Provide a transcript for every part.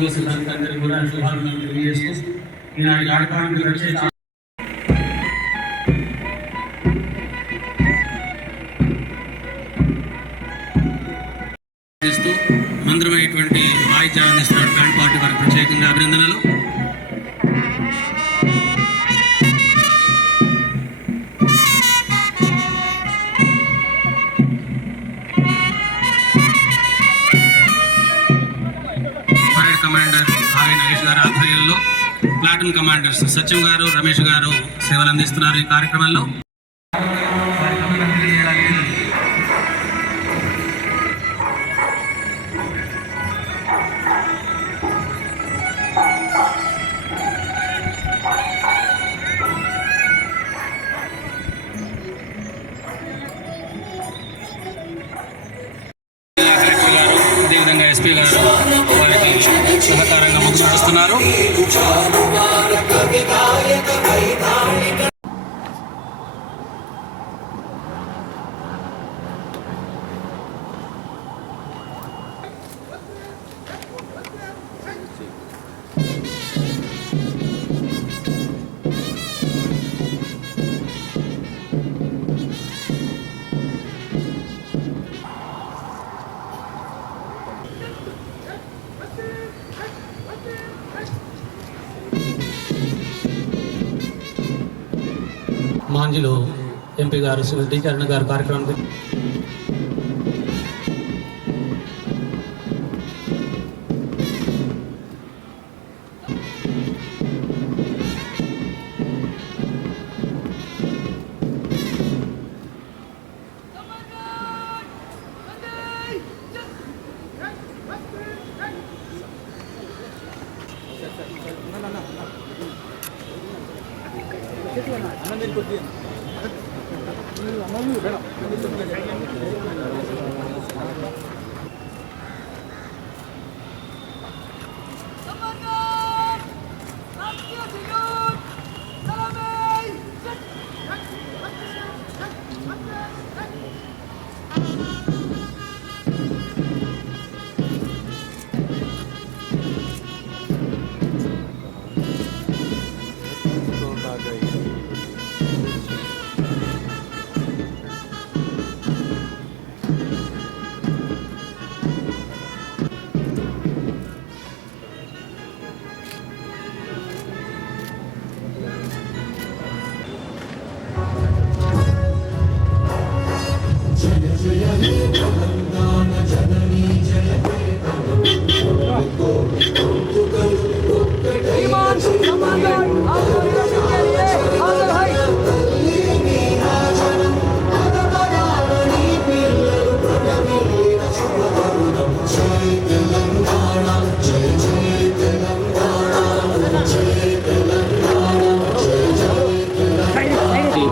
ఉద్యోగ సిబ్బంది కూడా శుభాకాంక్షలు తెలియజేస్తూ ఈనాటి కార్యక్రమానికి రచయిత మంత్రమైనటువంటి వాయిద్యం అందిస్తున్న బ్యాండ్ పార్టీ వారికి ప్రత్యేకంగా అభినందనలు. పరేడ్ కమాండర్ ఆర్వి నాగేష్ గారి ఆధ్వర్యంలో ప్లాటూన్ కమాండర్స్ సత్యం గారు, రమేష్ గారు సేవలు అందిస్తున్నారు ఈ కార్యక్రమంలో. అదేవిధంగా ఎస్పీ గారు వారికి సహకారంగా ముందుకు వస్తున్నారు. మాంజిలో ఎంపీ గారు శ్రీ డి చరణ్ గారు కార్యక్రమానికి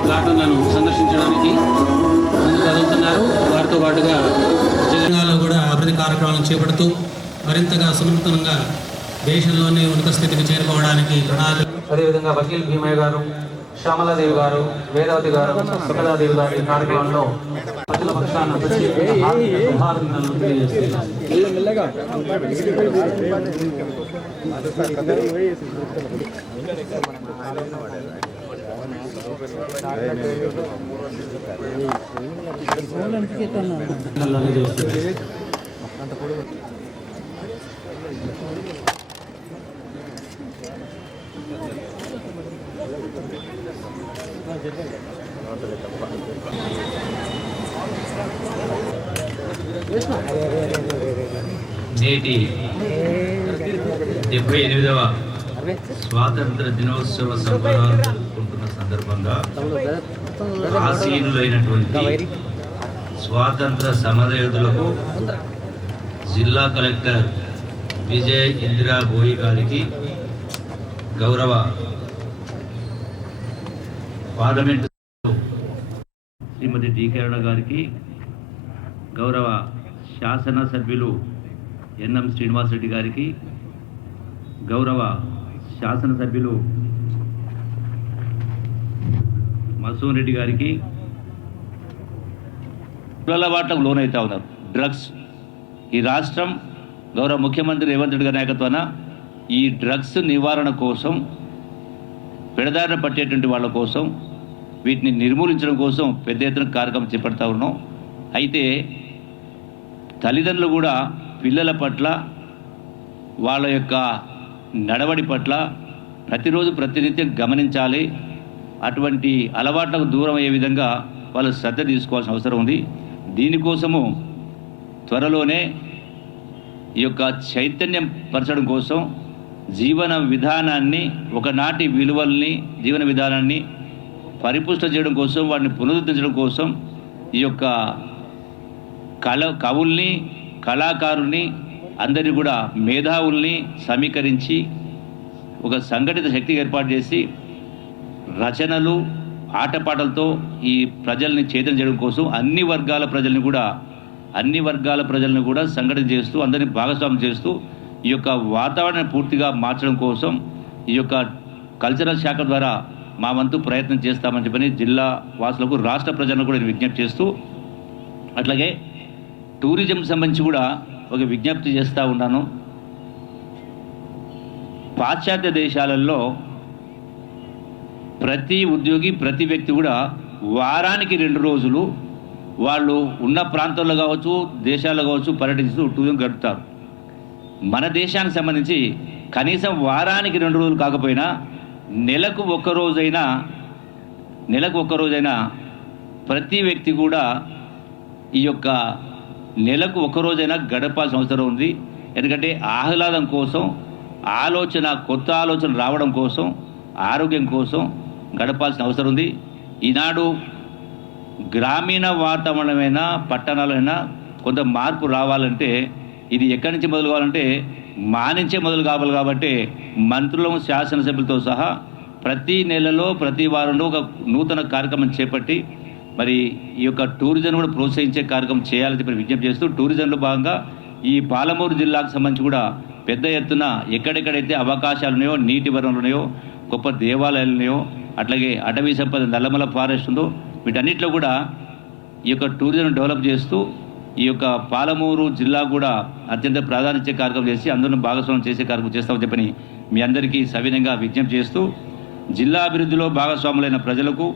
ప్లాటూన్లను సందర్శించడానికి ముందుకు కదులుతున్నారు. వారితో పాటుగా జిల్లాలో కూడా అభివృద్ధి కార్యక్రమాలను చేపడుతూ మరింతగా సున్నితంగా దేశంలోనే ఉన్నత స్థితికి చేరుకోవడానికి ప్రణాళిక. అదేవిధంగా వకీల్ భీమయ్య గారు, శ్యామలాదేవి గారు, వేదావతి గారు, సుఖదాదేవి గారి కార్యక్రమంలో ప్రజల పక్షాన నేటి 78వ స్వాతంత్ర దినోత్సవ సంబరాలు జరుపుకుంటున్న సందర్భంగా ఆసీనులైనటువంటి స్వాతంత్ర సమరయోధులకు జిల్లా కలెక్టర్ విజయ్ ఇందిరా బోయి గారికి, గౌరవ పార్లమెంట్ శ్రీమతి డి కిరణ గారికి, గౌరవ శాసనసభ్యులు ఎన్ఎం శ్రీనివాసరెడ్డి గారికి, గౌరవ శాసనసభ్యులు మసూన్ రెడ్డి గారికి అలవాట్లకు లోనవుతా ఉన్నారు. డ్రగ్స్ ఈ రాష్ట్రం గౌరవ ముఖ్యమంత్రి రేవంత్ రెడ్డి గారి నాయకత్వాన ఈ డ్రగ్స్ నివారణ కోసం, పెడదారిన పట్టేటువంటి వాళ్ళ కోసం, వీటిని నిర్మూలించడం కోసం పెద్ద ఎత్తున కార్యక్రమం చేపడతా ఉన్నాం. అయితే తల్లిదండ్రులు కూడా పిల్లల పట్ల, వాళ్ళ యొక్క నడవడి పట్ల ప్రతిరోజు ప్రతినిత్యం గమనించాలి. అటువంటి అలవాట్లకు దూరం అయ్యే విధంగా వాళ్ళు శ్రద్ధ తీసుకోవాల్సిన అవసరం ఉంది. దీనికోసము త్వరలోనే ఈ యొక్క చైతన్యం పరచడం కోసం జీవన విధానాన్ని, ఒకనాటి విలువల్ని, జీవన విధానాన్ని పరిపుష్టం చేయడం కోసం, వాటిని పునరుద్ధరించడం కోసం ఈ యొక్క కవుల్ని, కళాకారుల్ని, అందరినీ కూడా మేధావుల్ని సమీకరించి ఒక సంఘటిత శక్తి ఏర్పాటు చేసి రచనలు, ఆటపాటలతో ఈ ప్రజల్ని చైతన్యం చేయడం కోసం అన్ని వర్గాల ప్రజల్ని కూడా సంఘటన చేస్తూ, అందరినీ భాగస్వామ్యం చేస్తూ ఈ యొక్క వాతావరణాన్ని పూర్తిగా మార్చడం కోసం ఈ యొక్క కల్చరల్ శాఖ ద్వారా మా వంతు ప్రయత్నం చేస్తామని చెప్పని జిల్లా వాసులకు, రాష్ట్ర ప్రజలను కూడా నేను విజ్ఞప్తి చేస్తూ, అట్లాగే టూరిజం సంబంధించి కూడా ఒక విజ్ఞప్తి చేస్తూ ఉన్నాను. పాశ్చాత్య దేశాలలో ప్రతి ఉద్యోగి, ప్రతి వ్యక్తి కూడా వారానికి 2 రోజులు వాళ్ళు ఉన్న ప్రాంతాల్లో కావచ్చు, దేశాల్లో కావచ్చు పర్యటిస్తూ టూరిజం గడుపుతారు. మన దేశానికి సంబంధించి కనీసం వారానికి 2 రోజులు కాకపోయినా నెలకు ఒక్క రోజైనా ప్రతి వ్యక్తి కూడా ఈ యొక్క నెలకు ఒక్క రోజైనా గడపాల్సిన అవసరం ఉంది. ఎందుకంటే ఆహ్లాదం కోసం, కొత్త ఆలోచన రావడం కోసం, ఆరోగ్యం కోసం గడపాల్సిన అవసరం ఉంది. ఈనాడు గ్రామీణ వాతావరణమైనా, పట్టణాలైనా కొంత మార్పు రావాలంటే ఇది ఎక్కడి నుంచి మొదలు కావాలంటే మా నుంచే మొదలు కావాలి. కాబట్టి మంత్రులు, శాసనసభ్యులతో సహా ప్రతి నెలలో, ప్రతి వారంలో ఒక నూతన కార్యక్రమం చేపట్టి మరి ఈ యొక్క టూరిజం కూడా ప్రోత్సహించే కార్యక్రమం చేయాలని చెప్పి విజ్ఞప్తి చేస్తూ, టూరిజంలో భాగంగా ఈ పాలమూరు జిల్లాకు సంబంధించి కూడా పెద్ద ఎత్తున ఎక్కడెక్కడైతే అవకాశాలు ఉన్నాయో, నీటి వనరులు ఉన్నాయో, గొప్ప దేవాలయాలు ఉన్నాయో, అట్లాగే అటవీ సంపద నల్లమల ఫారెస్ట్ ఉందో, వీటన్నిటిలో కూడా ఈ యొక్క టూరిజం డెవలప్ చేస్తూ ఈ యొక్క పాలమూరు జిల్లా కూడా అత్యంత ప్రాధాన్యత కార్యక్రమం చేసి అందరిని భాగస్వామ్యం చేసే కార్యక్రమం చేస్తామని చెప్పని మీ అందరికీ సవినయంగా విజ్ఞప్తి చేస్తూ, జిల్లా అభివృద్ధిలో భాగస్వాములైన ప్రజలకు,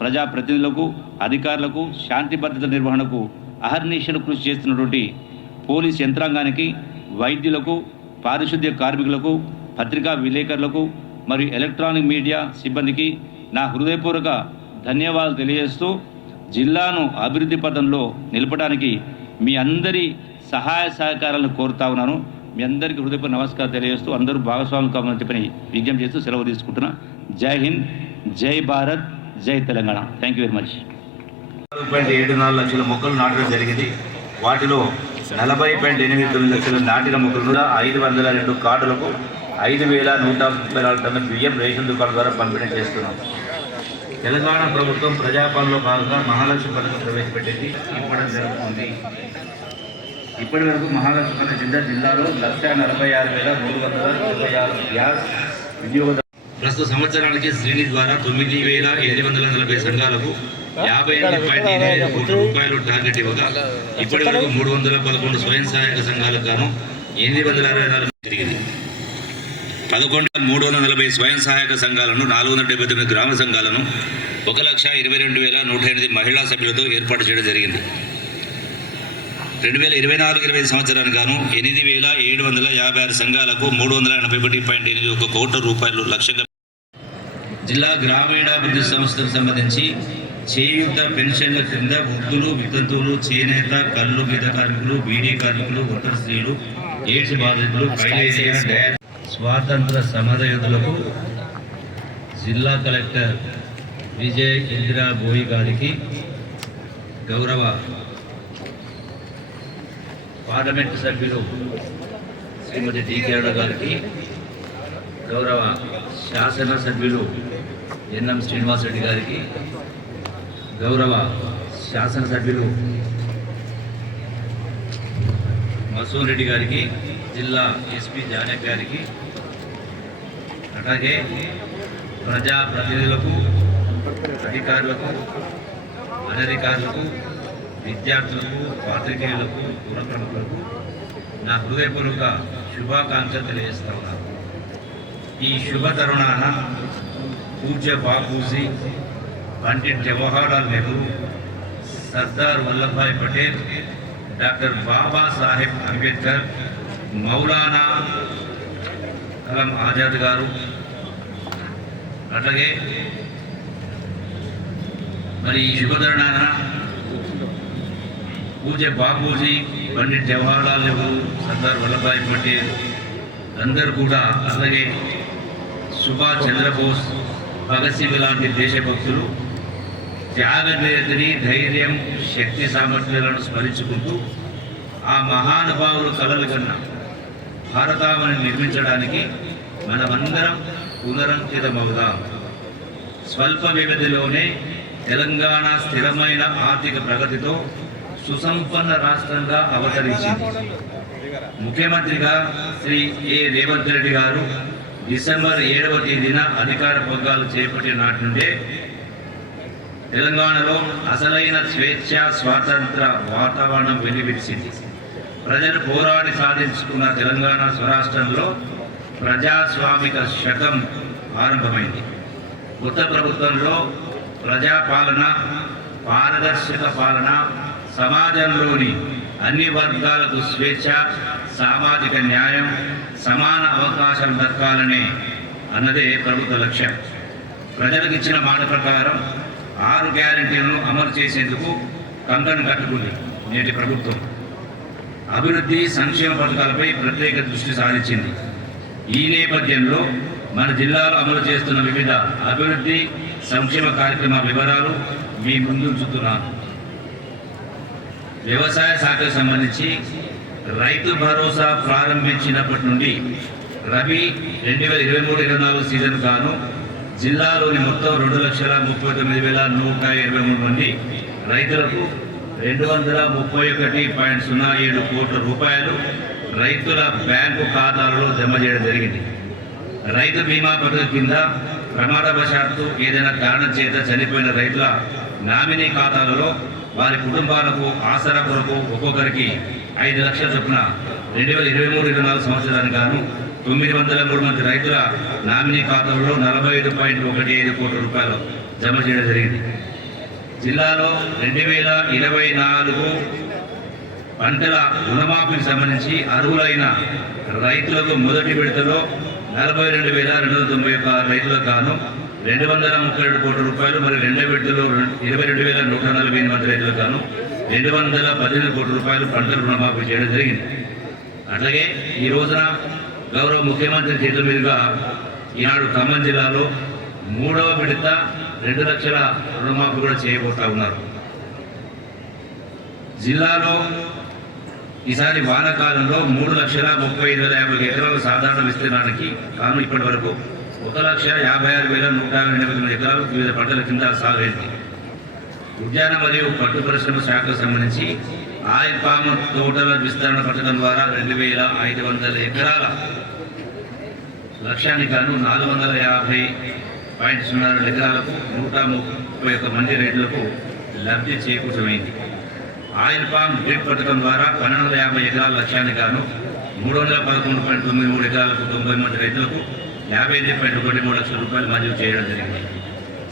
ప్రజాప్రతినిధులకు, అధికారులకు, శాంతి భద్రత నిర్వహణకు అహర్నిశలు కృషి చేస్తున్నటువంటి పోలీస్ యంత్రాంగానికి, వైద్యులకు, పారిశుద్ధ్య కార్మికులకు, పత్రికా విలేకరులకు మరియు ఎలక్ట్రానిక్ మీడియా సిబ్బందికి నా హృదయపూర్వక ధన్యవాదాలు తెలియజేస్తూ, జిల్లాను అభివృద్ధి పథంలో నిలపడానికి మీ అందరి సహాయ సహకారాలను కోరుతా ఉన్నాను. మీ అందరికీ హృదయపూర్వక నమస్కారం తెలియజేస్తూ అందరూ భాగస్వాములు కావాలని చెప్పని విజ్ఞప్తి చేస్తూ సెలవు తీసుకుంటున్నా. జై హింద్, జై భారత్, జై Telangana. Thank you very much. 74 లక్షల మొక్కలు నాటడం జరిగింది. వాటిలో 40.89 లక్షల నాటిన మొక్కలు 502 కార్డులకు 5,134 టన్నుల బియ్యం రేషన్ దుకాణం ద్వారా పంపిణీ చేస్తున్నాం. తెలంగాణ ప్రభుత్వం ప్రజాపాలనలో భాగంగా మహాలక్ష్మి పథకం ప్రవేశపెట్టేది ఇవ్వడం జరుగుతుంది. ఇప్పటి వరకు మహాలక్ష్మి పథకం కింద జిల్లాలో 1,46,326 గ్యాస్ వినియోగ ప్రస్తుత సంవత్సరానికి శ్రేణి ద్వారా 9,740 సంఘాలకు 58.8 కోట్ల రూపాయలు టార్గెట్ ఇవ్వగా ఇప్పటి వరకు 311 స్వయం సహాయక సంఘాలకు గాను 864 జరిగింది. 11,340 స్వయం సహాయక సంఘాలను, 479 గ్రామ సంఘాలను, 1,22,108 మహిళా సభ్యులతో ఏర్పాటు చేయడం జరిగింది. 2024-25 సంవత్సరానికి గాను 8,756 సంఘాలకు 381.81 కోట్ల రూపాయలు లక్ష్యంగా జిల్లా గ్రామీణాభివృద్ధి సంస్థకు సంబంధించి చేయూత పెన్షన్ల క్రింద వృద్ధులు, వితంతువులు, చేనేత, కళ్ళు గీత కార్మికులు, బీడీ కార్మికులు, ఒంటరి స్త్రీలు, ఎయిడ్స్ బాధితులు, ఫైలేరియా, స్వాతంత్ర సమరయోధులకు జిల్లా కలెక్టర్ విజయ్ ఇందిరా బోయి గారికి, గౌరవ పార్లమెంటు సభ్యులు శ్రీమతి డి కిరణ్ గారికి, గౌరవ శాసనసభ్యులు ఎన్ఎం శ్రీనివాసరెడ్డి గారికి, గౌరవ శాసనసభ్యులు మసూన్ రెడ్డి గారికి, జిల్లా ఎస్పీ జానక్ గారికి, అలాగే ప్రజాప్రతినిధులకు, అధికారులకు, అనధికారులకు, విద్యార్థులకు, పాత్రికేయులకు, పుర ప్రముఖులకు నా హృదయపూర్వక శుభాకాంక్షలు తెలియజేస్తా ఉన్నాను. ఈ శుభ తరుణాన పూజ్య బాపూజీ, పండిట్ జవహర్లాల్ నెహ్రూ, సర్దార్ వల్లభాయ్ పటేల్, డాక్టర్ బాబాసాహెబ్ అంబేద్కర్, మౌలానా కలాం ఆజాద్ గారు, అట్లాగే మరి ఈ శుభతరుణాన పూజ్య బాపూజీ, పండిట్ జవహర్లాల్ నెహ్రూ, సర్దార్ వల్లభాయ్ పటేల్ అందరూ కూడా, అలాగే సుభాష్ చంద్రబోస్, భగత్ సింగ్ లాంటి దేశభక్తులు త్యాగనిరతిని, ధైర్యం, శక్తి సామర్థ్యాలను స్మరించుకుంటూ ఆ మహానుభావులు కలలు కన్నా భారతావని నిర్మించడానికి మనమందరం పునరంకితమవుదాం. స్వల్ప వ్యవధిలోనే తెలంగాణ స్థిరమైన ఆర్థిక ప్రగతితో సుసంపన్న రాష్ట్రంగా అవతరించింది. ముఖ్యమంత్రిగా శ్రీ ఏ రేవంత్ రెడ్డి గారు డిసెంబర్ 7వ తేదీన అధికార పగ్గాలు చేపట్టిన నాటి నుండే తెలంగాణలో అసలైన స్వేచ్ఛ, స్వాతంత్ర వాతావరణం వెల్లివిరిసింది. ప్రజలు పోరాడి సాధించుకున్న తెలంగాణ స్వరాష్ట్రంలో ప్రజాస్వామిక శకం ఆరంభమైంది. కొత్త ప్రభుత్వంలో ప్రజాపాలన, పారదర్శక పాలన, సమాజంలోని అన్ని వర్గాలకు స్వేచ్ఛ, సామాజిక న్యాయం, సమాన అవకాశాలు దక్కాలనే అన్నదే ప్రభుత్వ లక్ష్యం. ప్రజలకు ఇచ్చిన మాట ప్రకారం 6 గ్యారెంటీలను అమలు చేసేందుకు కంకణం కట్టుకుంది నేటి ప్రభుత్వం. అభివృద్ధి, సంక్షేమ పథకాలపై ప్రత్యేక దృష్టి సారించింది. ఈ నేపథ్యంలో మన జిల్లాలో అమలు చేస్తున్న వివిధ అభివృద్ధి, సంక్షేమ కార్యక్రమాల వివరాలు మీ ముందుంచుతున్నాను. వ్యవసాయ శాఖకు సంబంధించి రైతు భరోసా ప్రారంభించినప్పటి నుండి రబీ 2023-24 సీజన్ గాను జిల్లాలోని మొత్తం 2,39,123 మంది రైతులకు 231.07 కోట్ల రూపాయలు రైతుల బ్యాంకు ఖాతాలలో జమ చేయడం జరిగింది. రైతు బీమా పథకం కింద ప్రమాదవశాత్తు ఏదైనా కారణం చేత చనిపోయిన రైతుల నామినీ ఖాతాలలో వారి కుటుంబాలకు ఆసరా కొరకు ఒక్కొక్కరికి 5 లక్షల చొప్పున 2023-24 సంవత్సరానికి గాను 903 మంది రైతుల నామినీ ఖాతాలలో 45.15 కోట్ల రూపాయలు జమ చేయడం జరిగింది. జిల్లాలో 2024 పంటల రుణమాఫీకి సంబంధించి అర్హులైన రైతులకు మొదటి విడతలో 42,291 రైతులకు గాను 232 కోట్ల రూపాయలు, మరి రెండో విడతలో 22,148 మంది రైతులకు గాను 218 కోట్ల రూపాయలు పంటల రుణమాఫీ చేయడం జరిగింది. అట్లాగే ఈ రోజున గౌరవ ముఖ్యమంత్రి చేతుల మీదుగా ఈనాడు ఖమ్మం జిల్లాలో 3వ విడత 2 లక్షల రుణమాఫీ కూడా చేయబోతా ఉన్నారు. జిల్లాలో ఈసారి వానాకాలంలో 3,35,50 ఎకరాల సాధారణ విస్తీర్ణానికి కాను ఇప్పటి వరకు 1,56,158 ఎకరాలు వివిధ పంటల కింద సాగైంది. ఉద్యాన మరియు పట్టు పరిశ్రమ శాఖకు సంబంధించి ఆయిల్ పామ్ తోటల విస్తరణ పథకం ద్వారా 2,500 ఎకరాల లక్ష్యానికి గాను 450.02 ఎకరాలకు 131 మంది రైతులకు లబ్ధి చేకూర్చమైంది. ఆయిల్ పామ్ డ్రిప్ పథకం ద్వారా 1,250 ఎకరాల లక్ష్యానికి గాను 311.93 ఎకరాలకు 90 మంది రైతులకు 58.13 లక్షల రూపాయలు మంజూరు చేయడం జరిగింది.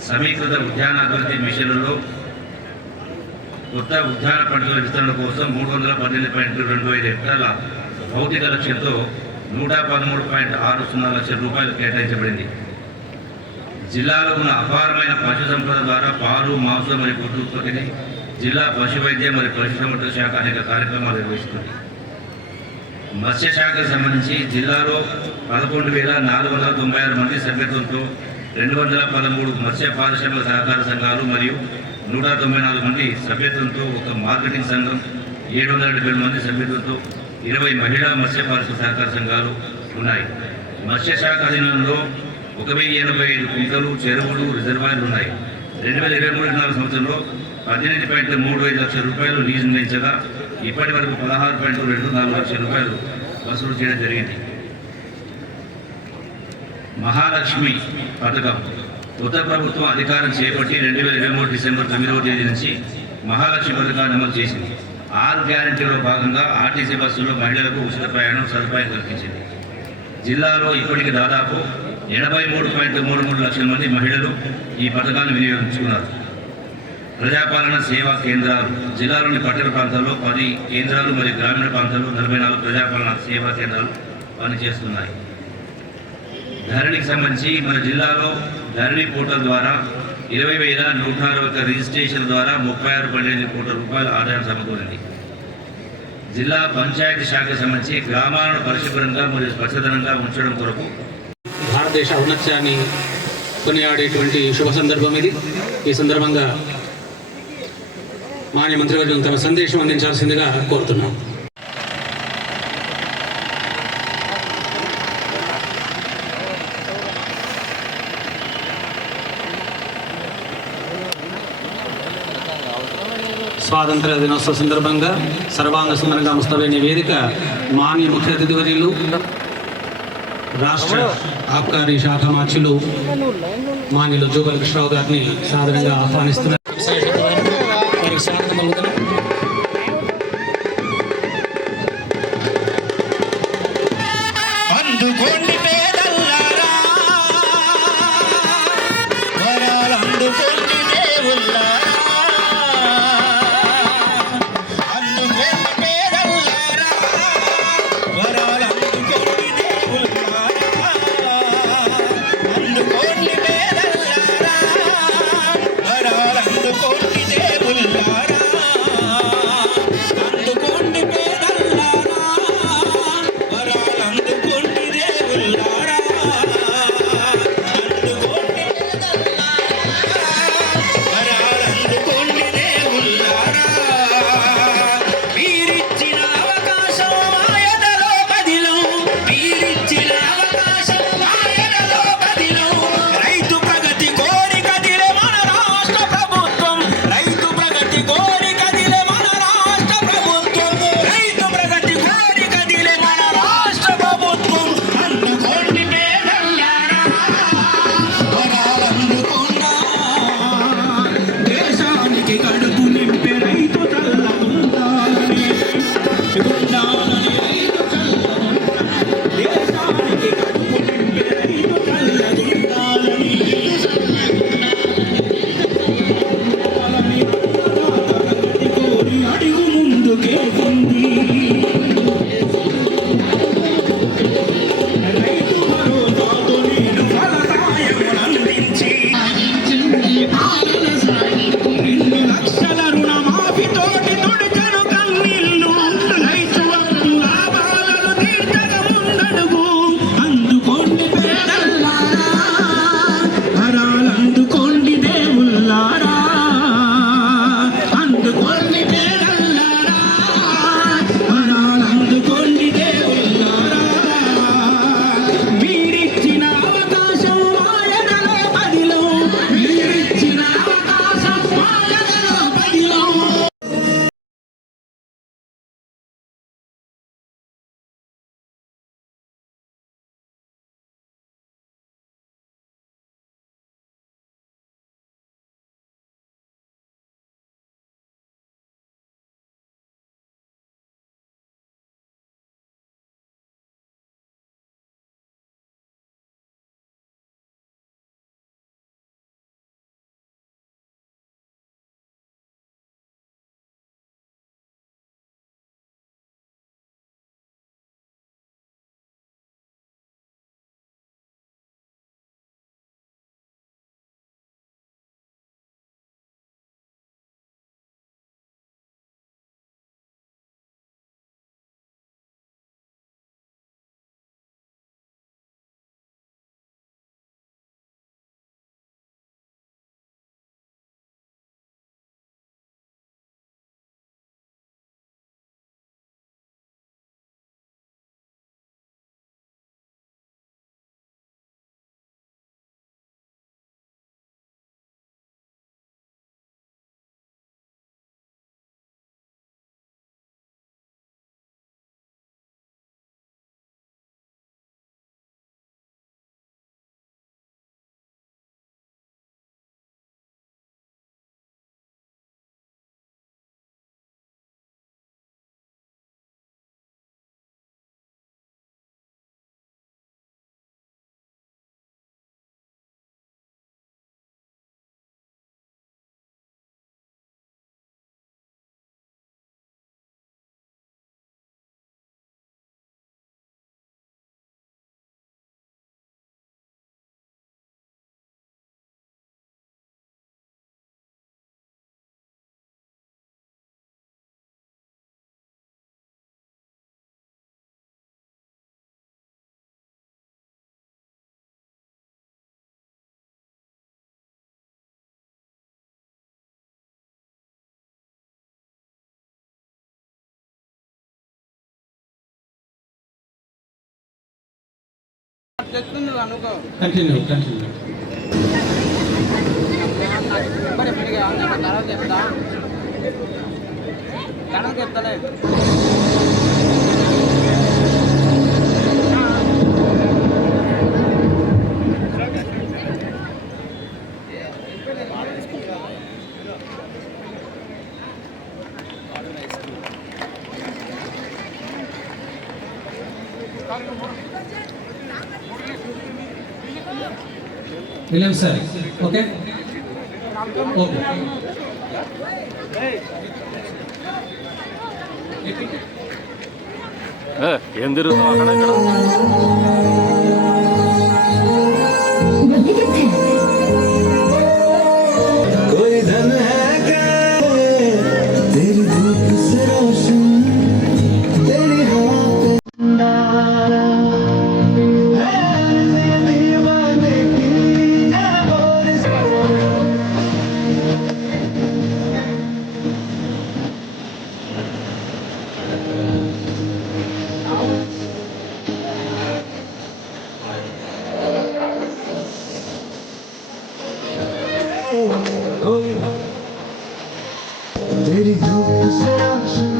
సమీకృత ఉద్యానాభివృద్ధి మిషన్లలో కొత్త ఉద్యాన పంటల విస్తరణ కోసం 318.25 హెక్టార్ల భౌతిక లక్ష్యంతో 113.60 లక్షల రూపాయలు కేటాయించబడింది. జిల్లాలో ఉన్న అపారమైన పశు సంపద ద్వారా పాలు, మాంసం మరియు గుడ్డు ఉత్పత్తిని జిల్లా పశు వైద్య మరియు పశుసంవర్ధక శాఖ అనేక కార్యక్రమాలు నిర్వహిస్తుంది. మత్స్య శాఖకు సంబంధించి జిల్లాలో 11,496 మంది సభ్యత్వంతో 213 మత్స్య పారిశ్రామిక సహకార సంఘాలు మరియు 194 మంది సభ్యత్వంతో ఒక మార్కెటింగ్ సంఘం, 772 మంది సభ్యత్వంతో 20 మహిళా మత్స్య పారిశ్రామిక సహకార సంఘాలు ఉన్నాయి. మత్స్య శాఖ అధీనంలో 1,085 కుంటలు, చెరువులు, రిజర్వాయర్లు ఉన్నాయి. 2023-24 సంవత్సరంలో 18.35 లక్షల రూపాయలు లీజు నిర్ణయించగా ఇప్పటి వరకు 16.24 లక్షల రూపాయలు వసూలు చేయడం జరిగింది. మహాలక్ష్మి పథకం కొత్త ప్రభుత్వం అధికారం చేపట్టి 2023 డిసెంబర్ 9వ తేదీ నుంచి మహాలక్ష్మి పథకాన్ని అమలు చేసింది. ఆర్ గ్యారంటీలో భాగంగా ఆర్టీసీ బస్సుల్లో మహిళలకు ఉచిత ప్రయాణం సదుపాయం కల్పించింది. జిల్లాలో ఇప్పటికి దాదాపు 83.33 లక్షల మంది మహిళలు ఈ పథకాన్ని వినియోగించుకున్నారు. ప్రజాపాలన సేవా కేంద్రాలు జిల్లాలోని పట్టణ ప్రాంతాల్లో 10 కేంద్రాలు మరియు గ్రామీణ ప్రాంతాల్లో 44 ప్రజాపాలన సేవా కేంద్రాలు పనిచేస్తున్నాయి. ధరణికి సంబంధించి మన జిల్లాలో ధరణి పోర్టల్ ద్వారా 20,161 రిజిస్ట్రేషన్ ద్వారా 36.8 కోట్ల రూపాయల ఆదాయం సమకూరింది. జిల్లా పంచాయతీ శాఖకు సంబంధించి గ్రామాలను పరిశుభ్రంగా మరియు స్వచ్ఛదనంగా ఉంచడం కొరకు భారతదేశ ఔన్నత్యాన్ని కొనియాడేటువంటి శుభ సందర్భం ఇది. ఈ సందర్భంగా మాన్య మంత్రివర్గం తమ సందేశం అందించాల్సిందిగా కోరుతున్నాం. స్వాతంత్ర దినోత్సవ సందర్భంగా సర్వాంగ సుందరంగా ముస్తాబైన వేదిక మాన్య ముఖ్య అతిథి వర్యులు రాష్ట్ర ఆబ్కారీ శాఖ మార్చులు మాన్యులు జోగల్ కృష్ణరావు గారిని సాదరంగా ఆహ్వానిస్తున్నారు. వారికి స్వాగతం పలుకుతున్నాం. అందుకోండి పేదల్లారా, వరాలు అందుకోండి దేవుళ్ళారా, అందుకోండి పేదల్లారా, వరాలు అందుకోండి దేవుళ్ళారా, అందుకోండి పేదల్లారా, వరాలు అందుకోండి దేవుళ్ళారా. Continue William sir okay okay ఏం తిరుగుతాం అక్కడ कोई धन है क्या तेरी धूप से रोशन तेरी हवा पे दीवाने की और तेरी धूप से रोशन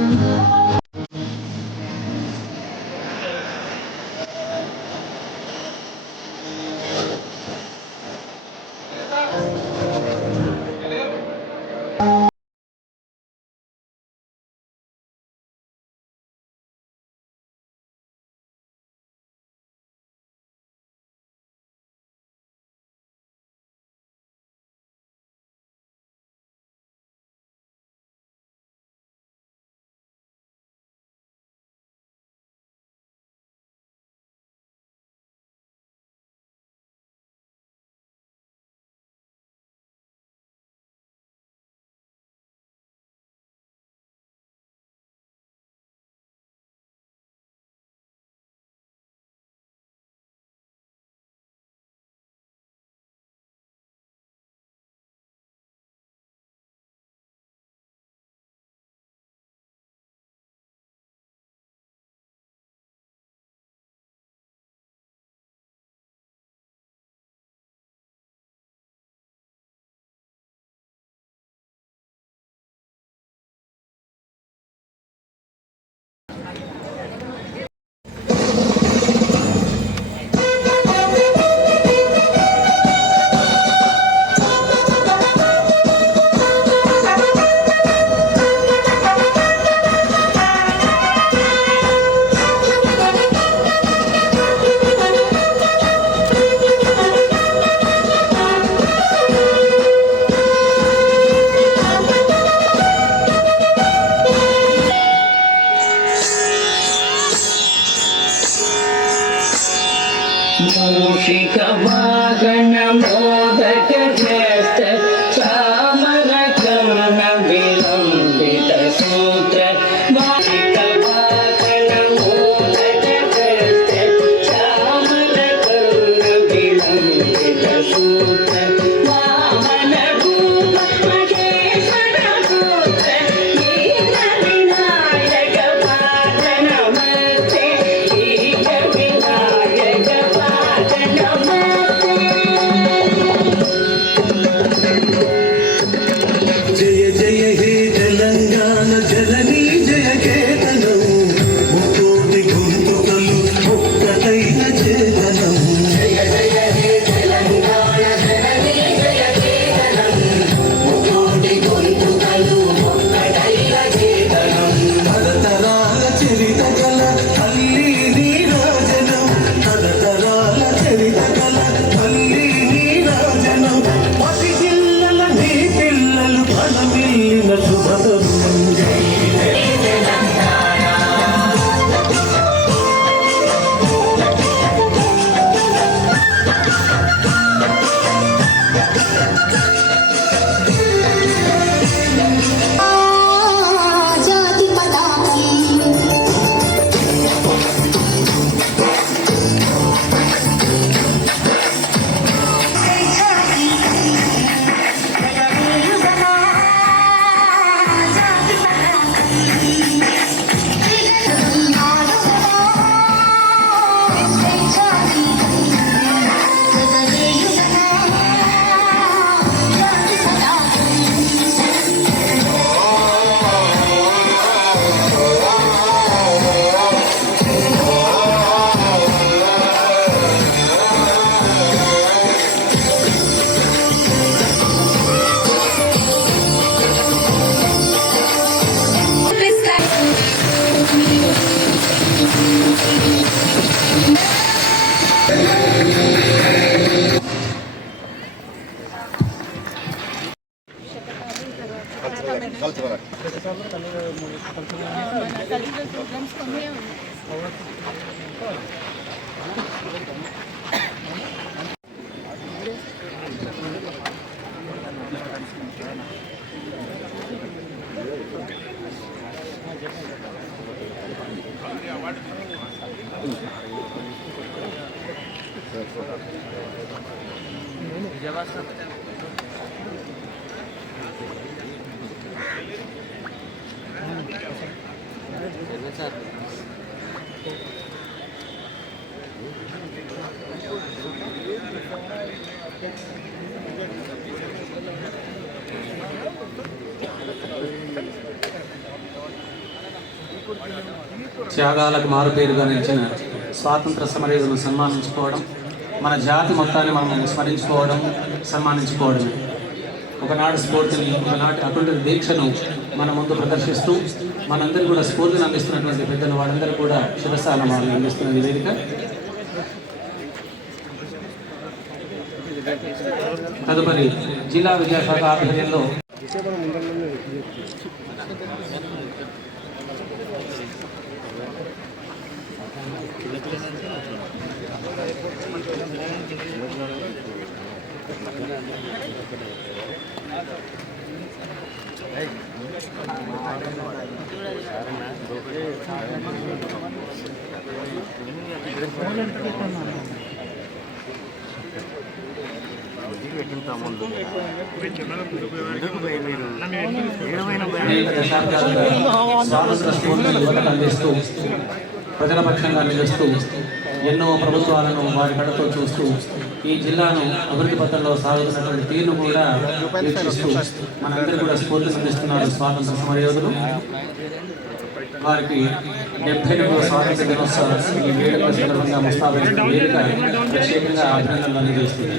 मूषिक वाहन मोदक हस्त चामर कर्ण विलंबित सूत्र मूषिक वाहन मोदक हस्त चामर कर्ण विलंबित सूत्र वामन भूप महेश्वर पुत्र दीन विनायक पाद नमस्ते दीन विनायक पाद नमस्ते। जय जय हे తెలంగాణ జననీ జయ కేతనం ముకోటి గొంతుకలు ఒక్కటైన చేతనం జయ జయ హే తెలంగాణ జననీ జయ కేతనం ముకోటి గొంతుకలు ఒక్కటైన చేతనం తరతరాల చరిత గల తల్లి నీరాజనం తరతరాల చరిత గల తల్లి నీరాజనం పది జిల్లల నీ పిల్లలు పదమిల్లిన శుభదం జాతి పతాకం జాతి త్యాగాలకు మారుపేరుగా నిలిచిన స్వాతంత్ర సమరయోధులను సన్మానించుకోవడం, మన జాతి మొత్తాన్ని మనం స్మరించుకోవడం, సన్మానించుకోవడమే. ఒకనాడు స్ఫూర్తిని, ఒకనాటి అటువంటి దీక్షను మన ముందు ప్రదర్శిస్తూ మనందరూ కూడా స్ఫూర్తిని అందిస్తున్నటువంటి పెద్దలు వాళ్ళందరూ కూడా శిరస్థానమాలను అందిస్తున్న వేదిక. తదుపరి జిల్లా విద్యాశాఖ ఆధ్వర్యంలో అనేక దశాబ్దాలుగా స్వాతంత్ర స్ఫూర్తిని యువతకు అందిస్తూ ప్రజల పక్షంగా నిలుస్తూ ఎన్నో ప్రభుత్వాలను వారి కడతో చూస్తూ ఈ జిల్లాను అభివృద్ధి పథంలో సాగుతున్నటువంటి తీరును కూడా వీక్షిస్తూ మనందరూ కూడా స్ఫూర్తిని అందిస్తున్నారు స్వాతంత్ర సమరయోధులు. వారికి 78వ స్వాతంత్ర దినోత్సవ ఈ వేడుకల సందర్భంగా ముస్తాబైన వేదిక ప్రత్యేకంగా అభినందనలు అందజేస్తుంది.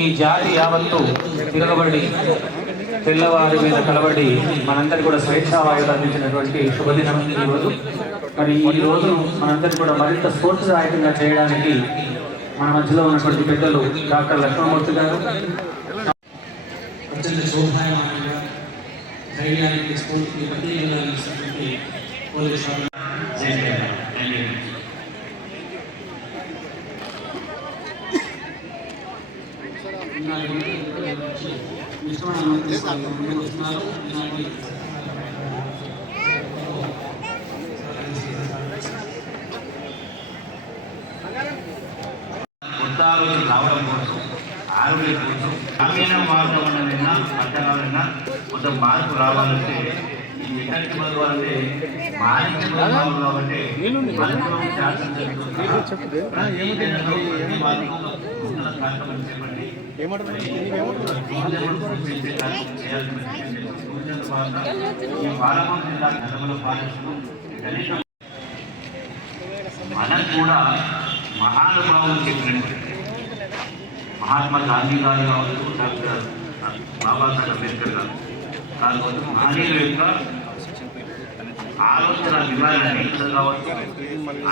ఈ జాతి యావత్తు తిరగబడి తెల్లవారి మీద కలబడి మనందరికీ కూడా స్వేచ్ఛావాయువులు అందించినటువంటి శుభదినం ఈ రోజు. మరి ఈ రోజు మనందరికీ కూడా మరింత స్ఫూర్తిదాయకంగా చేయడానికి మన మధ్యలో ఉన్నటువంటి పెద్దలు డాక్టర్ లక్ష్మణమూర్తి గారు అత్యంత శోభాయమానంగా ధైర్యానికి స్ఫూర్తిని ప్రత్యేకంగా అందిస్తున్నటువంటి పోలీసు కొత్త ఆలోచన రావడం కోసం, ఆరోగ్యం కోసం, గ్రామీణ వాతావరణమైనా పట్టణాలైనా కొంత మార్పు రావాలంటే ఈ ఎక్కడికి మొదలవాలంటే మానసిక ప్రభావం కాబట్టి మనలో శాసనసభ్యులు చేపట్టి మనకు కూడా మహానుభావులు చెప్పినట్టు మహాత్మా గాంధీ గారు కావచ్చు, డాక్టర్ బాబాసాహెబ్ అంబేద్కర్ గారు కావచ్చు, మహనీయుల యొక్క ఆలోచన విధానాన్ని కావచ్చు,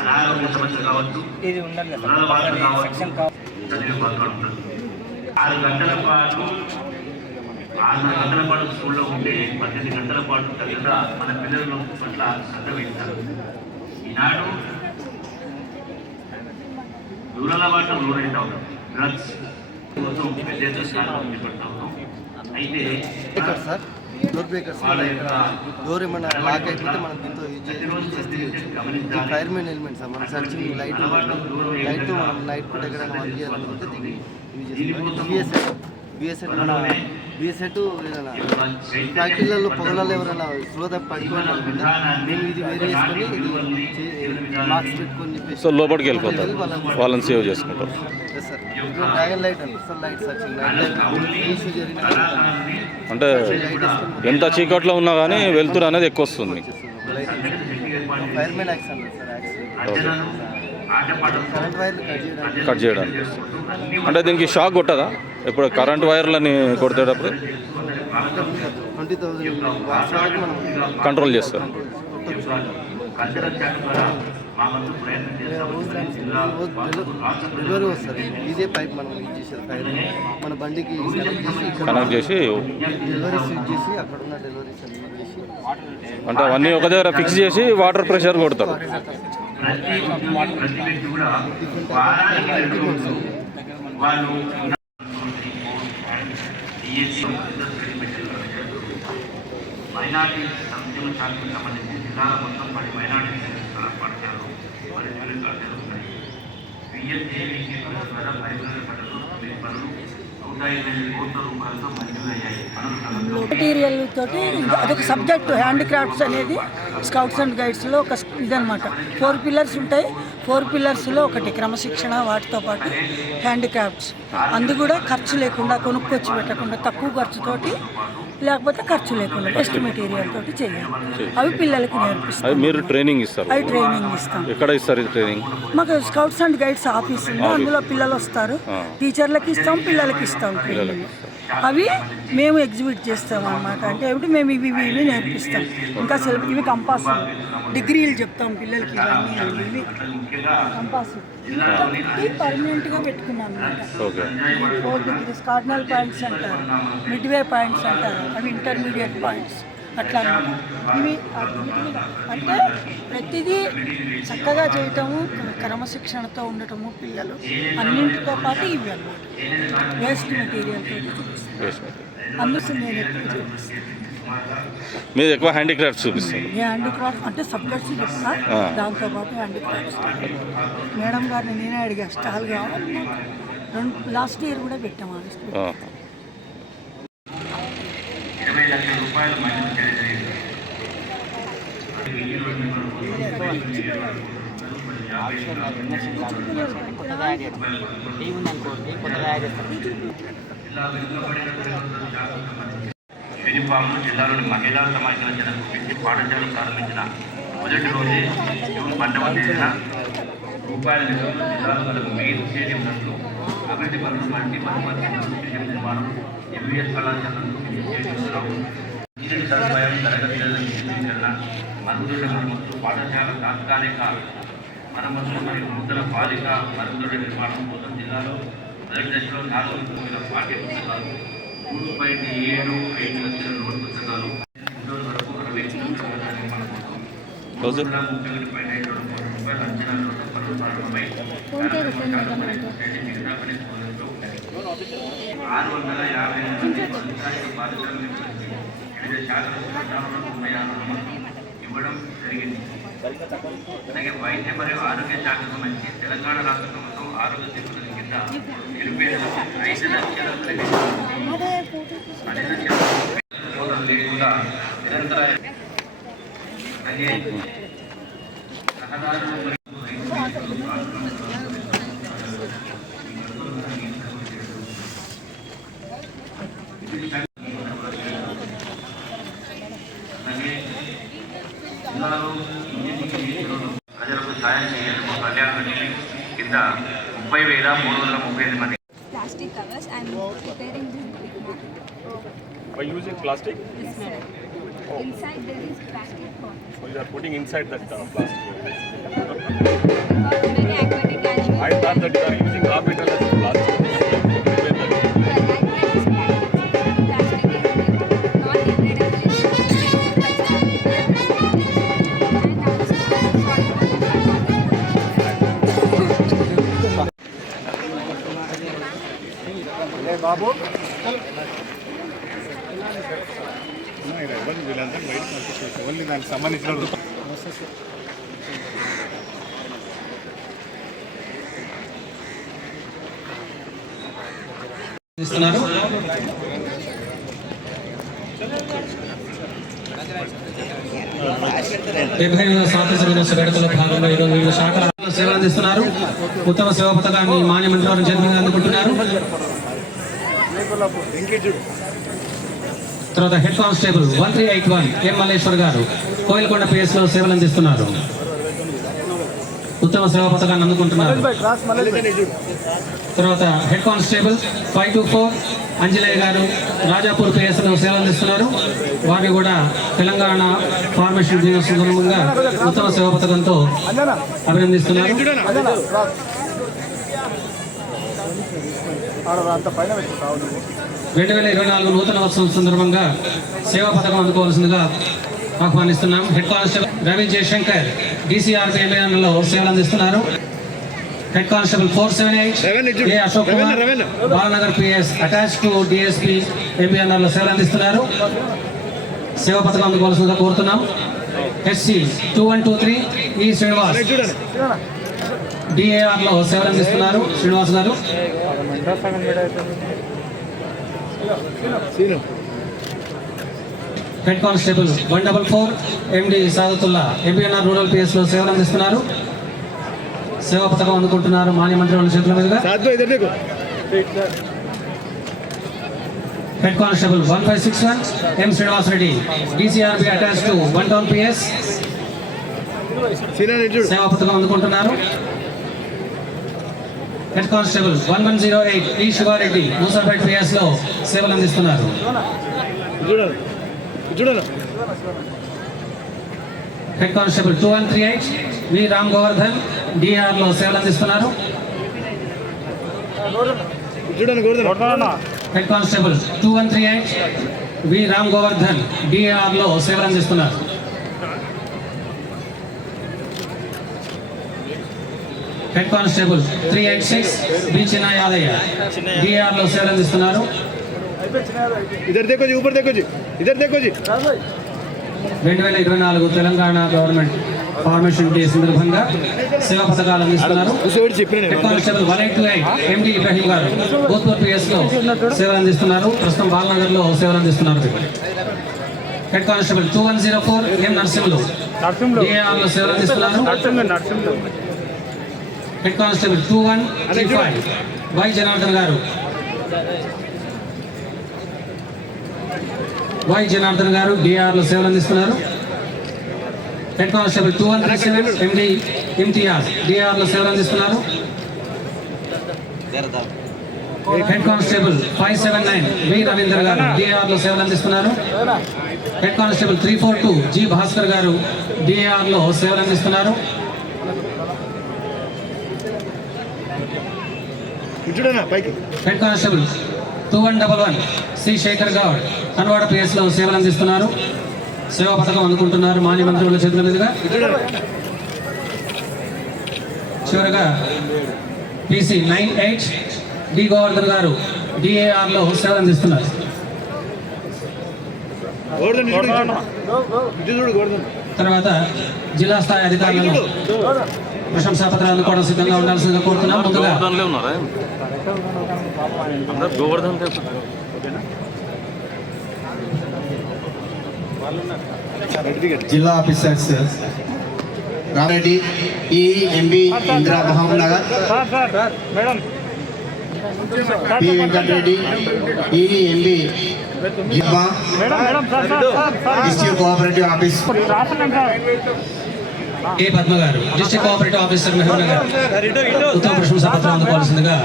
అనారోగ్య సమస్యలు కావచ్చు, బాధలు కావచ్చు, చదివే పాత్ర ఉంటుంది. 6 గంటల పాటు 6 గంటల పాటు స్కూల్లో ఉంటే 18 గంటల పాటు తల్లిగా మన పిల్లల పట్ల శ్రద్ధ వహిస్తారు. ఈనాడు దూరాల పాటు దూరైతే ఉన్నాం, డ్రగ్స్ కోసం పెద్ద స్థానం చేపడతా ఉన్నాం. అయితే డోర్ ఏమన్నా లాక్ అయిపోతే మనం దీంతో యూజ్ చేస్తే ఫైర్మెన్ ఎలిమెంట్ సార్, మనం సర్చింగ్ లైట్ లైట్తో మనం లైట్ కూడా ఎక్కడైనా వర్క్ చేయాలనుకుంటే దీన్ని యూజ్ చేస్తాం. బిఎస్ఎట్ మన బిఎస్ఎట్ ఏదైనా ఫ్యాక్టరీలలో పొగలలో ఎవరైనా స్లో తప్ప పడిపోయినా మేము ఇది వేరే చేసుకొని ఇది మార్క్స్ పెట్టుకొని చెప్పేసి సో లోపలికి వెళ్ళిపోతారు, వాళ్ళని సేవ్ చేసుకుంటారు. సార్ డ్రాగన్ లైట్ అంటే sir light searching light issue జరిగిన అంటే ఎంత చీకట్లో ఉన్నా కానీ వెళ్తురు అనేది ఎక్కువ వస్తుంది మీకు. ఫైర్మెన్ యాక్షన్ సార్, కరెంట్ వైర్లు కట్ చేయడానికి. అంటే దీనికి షాక్ కొట్టదా ఇప్పుడు కరెంట్ వైర్లని కొట్టేటప్పుడు? 20,000 వాట్స్ వరకు మనం కంట్రోల్ చేస్తారు. డెలివరీ వస్తుంది. ఇదే పైప్ మనం యూజ్ చేసేది ఫైర్ మన బండికి కనెక్ట్ చేసి డెలివరీ స్విచ్ చేసి అక్కడ ఉన్న డెలివరీస్ యూజ్ చేసి అంటే అవన్నీ ఒక దగ్గర ఫిక్స్ చేసి వాటర్ ప్రెషర్ కొడతారు. వాళ్ళు మైనార్టీ సంక్షేమ శాఖకు సంబంధించి జిల్లాల మొత్తం 10 మైనార్టీ పాఠశాలలు మరి జరుగుతున్నాయి. పిఎస్ఏవిసి ద్వారా పరిశోధన పనులు 125 కోట్ల రూపాయలతో మంజూరయ్యాయి. మెటీరియల్ తోటి అదొక సబ్జెక్టు హ్యాండిక్రాఫ్ట్స్ అనేది స్కౌట్స్ అండ్ గైడ్స్లో ఒక ఇదనమాట. 4 పిల్లర్స్ ఉంటాయి. 4 పిల్లర్స్లో ఒకటి క్రమశిక్షణ, వాటితో పాటు హ్యాండిక్రాఫ్ట్స్. అందు కూడా ఖర్చు లేకుండా, కొనుక్కొచ్చి పెట్టకుండా, తక్కువ ఖర్చుతోటి, లేకపోతే ఖర్చు లేకుండా బెస్ట్ మెటీరియల్ తోటి చేయాలి. అవి పిల్లలకి నేర్పిస్తాం. మీరు ట్రైనింగ్ ఇస్తారు? అవి ట్రైనింగ్ ఇస్తాం. ఎక్కడ ఇస్తారు ఇది ట్రైనింగ్? మాకు స్కౌట్స్ అండ్ గైడ్స్ ఆఫీస్ ఉంది. అందులో పిల్లలు వస్తారు. టీచర్లకి ఇస్తాం, పిల్లలకి ఇస్తాం ట్రైనింగ్. అవి మేము ఎగ్జిబిట్ చేస్తాం అన్నమాట. అంటే ఏమిటి, మేము ఇవి నేర్పిస్తాం. ఇంకా ఇవి కంపాస్ డిగ్రీలు చెప్తాం పిల్లలకి. ఇవన్నీ కంపాస్ పర్మనెంట్గా పెట్టుకున్నాం అన్నమాట. 4 డిగ్రీస్ కార్డినల్ పాయింట్స్ అంటారు, మిడ్వే పాయింట్స్ అంటారు, అవి ఇంటర్మీడియట్ పాయింట్స్ అట్లా అన్నమాట. ఇవి అంటే ప్రతిదీ చక్కగా చేయటము, క్రమశిక్షణతో ఉండటము, పిల్లలు అన్నింటితో పాటు ఇవి అన్నమాట. వేస్ట్ మెటీరియల్ తోటి చూపిస్తాం. అందుకు నేను ఎక్కువ చూపిస్తాను. మీరు ఎక్కువ హ్యాండిక్రాఫ్ట్స్ చూపిస్తారు? హ్యాండిక్రాఫ్ట్ అంటే సబ్జెక్ట్స్ చెప్తా, దాంతోపాటు హ్యాండిక్రాఫ్ట్స్. మేడం గారిని నేనే అడిగా స్టాల్ కావాలి. లాస్ట్ ఇయర్ కూడా పెట్టాము. 20 లక్షల రూపాయలు మంజూరు చేయడం జరిగింది. యూనిఫామ్లు జిల్లాలోని మహిళా సమాజాల జనకు పెట్టి పాఠశాల ప్రారంభించిన మొదటి రోజే జూన్ 12వ తేదీన రూపాయల నిధులు జిల్లాలో మెయిన్ స్టేడియం నందు అభివృద్ధి పనులు వంటి మరమ్మతు స్టేడియం నిర్మాణం, ఎంబీఎస్ కళాశాలను చేస్తున్నాము. ఇంటి సదుపాయం, తరగతుల విస్తీర్ణ, మరుగుదొడ్ల మరమ్మతులు, పాఠశాల తాత్కాలిక మరమ్మతులు మరియు నూతన బాలిక మరుగుదొడ్ల నిర్మాణం కోసం జిల్లాలో మొదటి దశలో 4,000 పాఠ్య పుస్తకాలు, 3.75 లక్షల నోట్ పుస్తకాలు, ఇండోర్ వరకు 60 నిర్మాణం కోసం 31.5 కోట్ల రూపాయల అంచనాలతో పనులు ప్రారంభమై మిగతా పని స్కూళ్ళలో 650 ఉత్సాహిత పాఠశాలను వివిధ శాఖల స్థానాలకు 36 అనుమతులు ఇవ్వడం జరిగింది. అలాగే వైద్య మరియు ఆరోగ్య శాఖకు సంబంధించి తెలంగాణ రాష్ట్ర ప్రభుత్వం ఆరోగ్య సేవల కింద నిరుపేదలకు 5 లక్షల లేకుండా నిరంతర రహదారులు ప్రజలకు సాయం చేసేందుకు కళ్యాణ లక్ష్మి కింద 30,335 మంది. Plastic covers. I'm preparing this brick mold. By using plastic? Yes, madam. Inside there is plastic pot. So you are putting inside that plastic? Many aquatic animals. I thought that you are using raw material as plastic. Babu only దానికి సంబంధించిన ఇస్తున్నారు. స్వాతంత్ర దినోత్సవ వేడుకల భాగంగా ఈరోజు వివిధ శాఖల సేవలు అందిస్తున్నారు. ఉత్తమ సేవా పథకాన్ని మాన్యమంత్రి వారు జన్మగా అందుకుంటున్నారు. తర్వాత హెడ్ కానిస్టేబుల్ 1381 ఎం మల్లేశ్వర్ గారు కోయిలకొండ PS లో సేవలు అందిస్తున్నారు. ఉత్తమ సేవా పథకాన్ని అందుకుంటున్నారు. తర్వాత హెడ్ కానిస్టేబుల్ 524 అంజలయ్య గారు రాజాపూర్ PS లో సేవలు అందిస్తున్నారు. వారిని కూడా తెలంగాణ ఫార్మేషన్ దినోత్సవం సందర్భంగా ఉత్తమ సేవా పథకంతో అభినందిస్తున్నారు. 2024 నూతన ఉత్సవం సందర్భంగా సేవా పథకం అందుకోవాల్సిందిగా ఆహ్వానిస్తున్నాం. Head constable Ravi Jayashankar DCRP లో సేవలు అందిస్తున్నారు. Head constable 478 A Ashok Kumar Balanagar PS attach to DSP MBNR లో సేవలు అందిస్తున్నారు. సేవా పథకం అందుకోవాల్సిందిగా కోరుతున్నాం. ఎస్సీ 2123 ఈ శ్రీనివాస్ డిఏఆర్ లో సేవలు అందిస్తున్నారు శ్రీనివాస్ గారు. హెడ్ కానిస్టేబుల్ 144 ఎండి సాదతుల్లా ఎంపీఎన్ఆర్ రూరల్ పిఎస్ లో సేవలు అందిస్తున్నారు. సేవా పథకం అందుకుంటున్నారు మాన్య మంత్రి వాళ్ళ చేతుల మీదుగా. Head constable 1561 M Srinivas Reddy DCRB attach to 1 town PS సేవా పథకం అందుకుంటున్నారు. Head constable 1108 T Sivareddy Moosapet PS లో సేవలు అందిస్తున్నారు. Head constable 2138 V Ram Govardhan DR లో సేవలు అందిస్తున్నారు. Head constable 2138 V Ram Govardhan DR లో సేవలు అందిస్తున్నారు. హెడ్ కానిస్టేబుల్ 386 బి చిన్న యాదయ్య డిఆర్ లో సేవలు అందిస్తున్నారు. 2024 తెలంగాణ గవర్నమెంట్ ఫార్మేషన్ డే సందర్భంగా సేవా పథకాలు అందిస్తున్నారు. హెడ్ కానిస్టేబుల్ 1828 ఎండి ఇబ్రాహీం గారు భూత్పూర్ పిఎస్ లో సేవలు అందిస్తున్నారు. ప్రస్తుతం బాలనగర్ లో సేవలు అందిస్తున్నారు. హెడ్ కానిస్టేబుల్ 2104 ఎం నర్సింహులు డిఏఆర్ లో సేవలు అందిస్తున్నారు. హెడ్ కానిస్టేబుల్ 2135 వై జనార్దన్ గారు డిఆర్ లో సేవలు అందిస్తున్నారు. హెడ్ కానిస్టేబుల్ 2137 ఎండి ఇమ్తియాజ్ డిఆర్ లో సేవలు అందిస్తున్నారు. హెడ్ కానిస్టేబుల్ 579 వి రవీంద్ర గారు డిఆర్ లో సేవలు అందిస్తున్నారు. హెడ్ కానిస్టేబుల్ 342 జి భాస్కర్ గారు డిఆర్ లో సేవలు అందిస్తున్నారు. Head constable 2111 C Sekhar Goud Kanwada PS లో సేవలు అందిస్తున్నారు. సేవా పథకం అందుకుంటున్నారు మాన్య మంత్రుల చేతుల మీదుగా. చివరగా పిసి 98 డి గోవర్ధన్ గారు డిఏఆర్ లో సేవలు అందిస్తున్నారు. తర్వాత జిల్లా స్థాయి అధికారులను ప్రశంసా పత్రాలు అందుకోవడం సిద్ధంగా ఉండాల్సిందిగా కోరుతున్నాం. ముందుగా జిల్లా ఆఫీసర్స్ రారెడ్డి ఈ ఎంబీ ఇందిరా మహబూబ్ నగర్, పి వెంకటరెడ్డి ఈ ఎంబీ జిమ్మా district cooperative office, A Padma గారు district cooperative officer Mahabubnagar ఉత్తమ ప్రశంసా పత్రం అందుకోవాల్సిందిగా.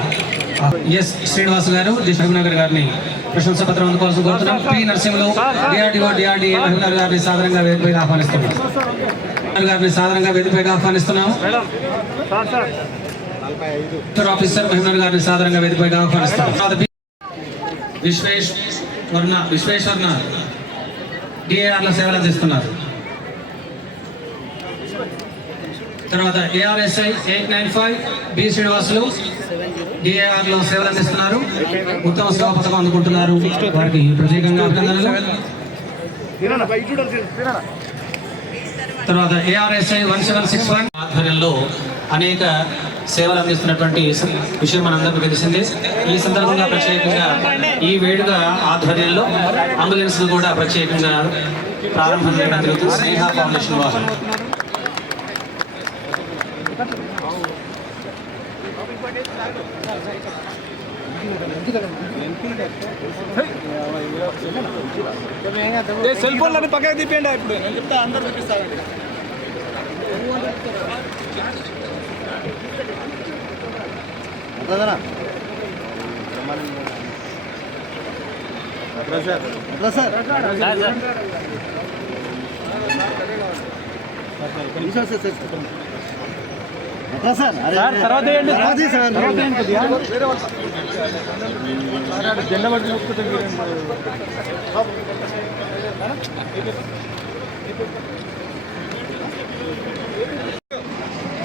ఎస్ శ్రీనివాస్ గారు మహబూబ్ నగర్ గారిని ప్రశంసా పత్రం అందుకోవాల్సి కోరుతున్నాం. పి నరసింహులు డిఆర్డిఏ మహబూబ్ నగర్ గారిని సాధారణంగా వేదికపైకి ఆహ్వానిస్తున్నాము. ఉత్తర ఆఫీసర్ మహబూబ్ నగర్ గారిని సాధారణంగా వేదికపైకి ఆహ్వానిస్తున్నాము. విశ్వేశ్వర్న డిఏఆర్ లో సేవలు అందిస్తున్నారు. తర్వాత ఏఆర్ఎస్ఐ 895 బి శ్రీనివాసులు డిఏఆర్ లో సేవలు అందిస్తున్నారు. ఉత్తమ సేవా పథకం అందుకుంటున్నారు. వారికి ప్రత్యేకంగా అభినందనలు. తర్వాత ఏఆర్ఎస్ఐ 1761 ఆధ్వర్యంలో అనేక సేవలు అందిస్తున్నటువంటి విషయం మనందరికీ తెలిసిందే. ఈ సందర్భంగా ప్రత్యేకంగా ఈ వేడుక ఆధ్వర్యంలో అంబులెన్స్ కూడా ప్రత్యేకంగా ప్రారంభం చేయడం జరుగుతుంది. స్నేహ ఫౌండేషన్ వారు సెల్ ఫోన్లని పక్కకి తిప్పండి. ఇప్పుడు నేను చెప్తా అందరూ చూపిస్తారండి. తర్వాత జెండా పట్టి చూసుకుంటే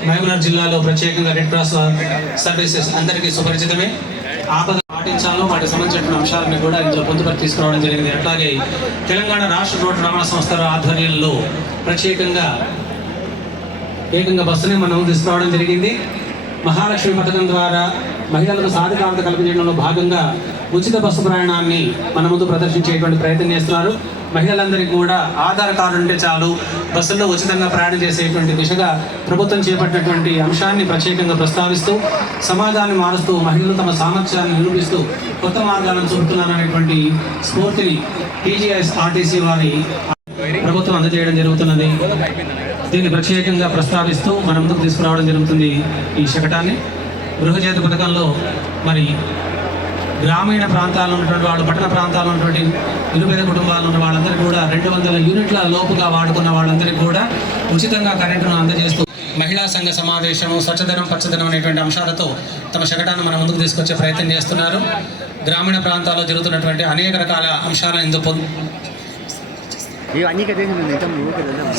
మహబూబ్నగర్ జిల్లాలో ప్రత్యేకంగా రెడ్ క్రాస్ సర్వీసెస్ అందరికీ సుపరిచితమే. ఆపద పాటించాలో వాటికి సంబంధించిన అంశాలను కూడా ఇందులో పొందుపరి తీసుకురావడం జరిగింది. అట్లాగే తెలంగాణ రాష్ట్ర రోడ్డు రవాణా సంస్థ ఆధ్వర్యంలో ప్రత్యేకంగా ఏకంగా బస్సుని మనం తీసుకురావడం జరిగింది. మహాలక్ష్మి పథకం ద్వారా మహిళలకు సాధికారత కల్పించడంలో భాగంగా ఉచిత బస్సు ప్రయాణాన్ని మన ముందు ప్రదర్శించేటువంటి ప్రయత్నం చేస్తున్నారు. మహిళలందరికీ కూడా ఆధార్ కార్డు ఉంటే చాలు బస్సుల్లో ఉచితంగా ప్రయాణం చేసేటువంటి దిశగా ప్రభుత్వం చేపట్టినటువంటి అంశాన్ని ప్రత్యేకంగా ప్రస్తావిస్తూ సమాజాన్ని మారుస్తూ మహిళలు తమ సామర్థ్యాన్ని నిరూపిస్తూ కొత్త మార్గాలను చూపుతున్నారనేటువంటి స్ఫూర్తిని TGIS-RTC వారి ప్రభుత్వం అందజేయడం జరుగుతున్నది. దీన్ని ప్రత్యేకంగా ప్రస్తావిస్తూ మన ముందుకు తీసుకురావడం జరుగుతుంది. ఈ శకటాన్ని గృహజ్యోతి పథకంలో మరి గ్రామీణ ప్రాంతాల్లో ఉన్నటువంటి వాళ్ళు, పట్టణ ప్రాంతాల్లో ఉన్నటువంటి నిరుపేద కుటుంబాల్లో ఉన్న వాళ్ళందరికీ కూడా 200 యూనిట్ల లోపుగా వాడుకున్న వాళ్ళందరికీ కూడా ఉచితంగా కరెంటును అందజేస్తూ మహిళా సంఘ సమావేశము, స్వచ్ఛదనం పచ్చదనం అనేటువంటి అంశాలతో తమ శకటాన్ని మన ముందుకు తీసుకొచ్చే ప్రయత్నం చేస్తున్నారు. గ్రామీణ ప్రాంతాల్లో జరుగుతున్నటువంటి అనేక రకాల అంశాలను ఇందులో